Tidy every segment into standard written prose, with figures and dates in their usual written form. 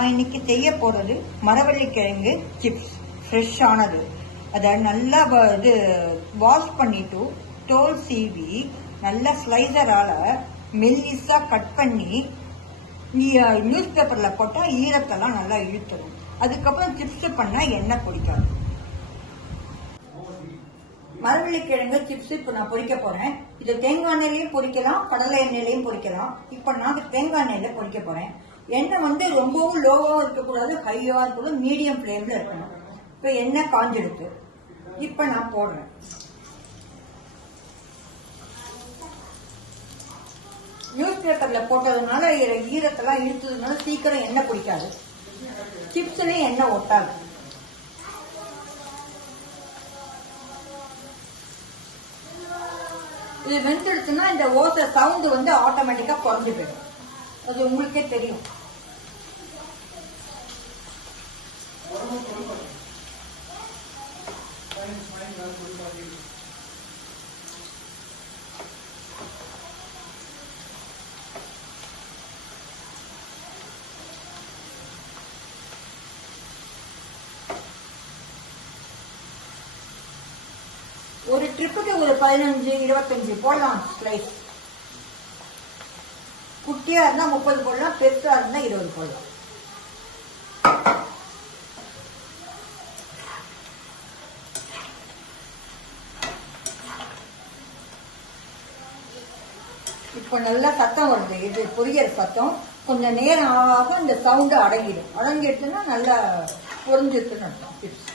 நான் இன்னைக்கு செய்ய போறது மரவள்ளிக்கிழங்கு சிப்ஸ். ஃப்ரெஷ்ஷானது. அதை நல்லா இது வாஷ் பண்ணிட்டு தோல் சீவி நல்லா ஸ்லைசரால மெல்லிஸா கட் பண்ணி நியூஸ் பேப்பர்ல போட்டா ஈரத்தெல்லாம் நல்லா இழுத்துடும். அதுக்கப்புறம் சிப்ஸ் பண்ணா எண்ணெய் பிடிக்காது. மரவள்ளிக்கிழங்கு சிப்ஸ் இப்ப நான் பொரிக்க போறேன். இது தேங்காய் எண்ணெயிலையும் பொரிக்கலாம், கடலை எண்ணெயிலையும் பொரிக்கலாம். இப்ப நான் தேங்காய் எண்ணெயில பொரிக்க போறேன். எண்ணெய் ரொம்பவும் லோவாவும் இருக்கக்கூடாது, ஹையாவும் இருக்கக்கூடாது, மீடியம் ஃபிளேம்ல இருக்கணும். இப்ப எண்ணெய் காஞ்சிருக்கு. இப்ப நான் போடுறேன். நியூஸ் பேப்பர்ல போட்டதுனால ஈரத்தெல்லாம் இழுத்ததுனால சீக்கிரம் எண்ணெய் பிடிக்காது. சிப்ஸ்லயும் எண்ணெய் ஒட்டாது. இது வெந்தெடுத்துனா இந்த ஓசை சவுண்ட் ஆட்டோமேட்டிக்கா குறைஞ்சு போயிடும். அது உங்களுக்கே தெரியும். ஒரு ட்ரிப்புக்கு ஒரு 15-25 போடலாம் ஸ்லைஸ். குட்டியா இருந்தா 30 போடலாம், பெருசா இருந்தா 20 போடலாம். இப்ப நல்லா சத்தம் வருது. இது பொரியற சத்தம். கொஞ்சம் நேரம் ஆக இந்த சவுண்ட் அடங்கிடும். அடங்கிடுச்சுன்னா நல்லா பொரிஞ்சிருச்சுன்னு அர்த்தம். டிப்ஸ்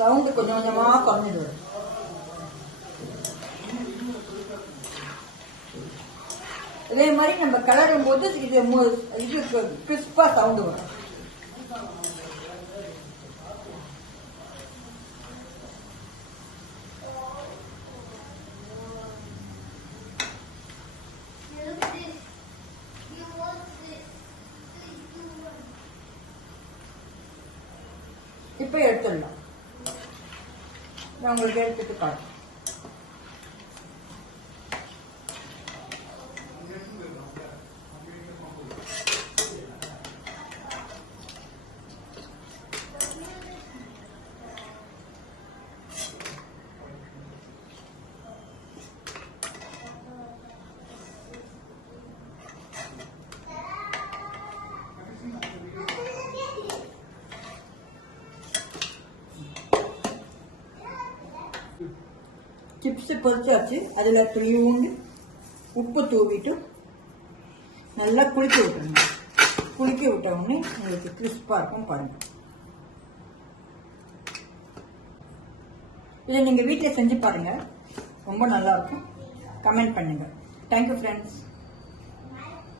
சவுண்ட் கொஞ்சம் கொஞ்சமா குறைஞ்சிடு. இதே மாதிரி நம்ம கிளறும் போது இது கிறிஸ்பா சவுண்ட் வரும். இப்ப எடுத்துடலாம். நான் உங்களுக்கு எடுத்துட்டு காட்டுறேன். சிப்ஸ் பொரிச்சாச்சு. அதுல துளியூண்டு உப்பு தூவிட்டு நல்லா குளிக்க விட்டுருங்க. குளிக்க விட்ட உடனே உங்களுக்கு கிறிஸ்பா இருக்கும். பாருங்க. இதை நீங்க வீட்டில் செஞ்சு பாருங்க. ரொம்ப நல்லா இருக்கும். கமெண்ட் பண்ணுங்க. Thank you friends.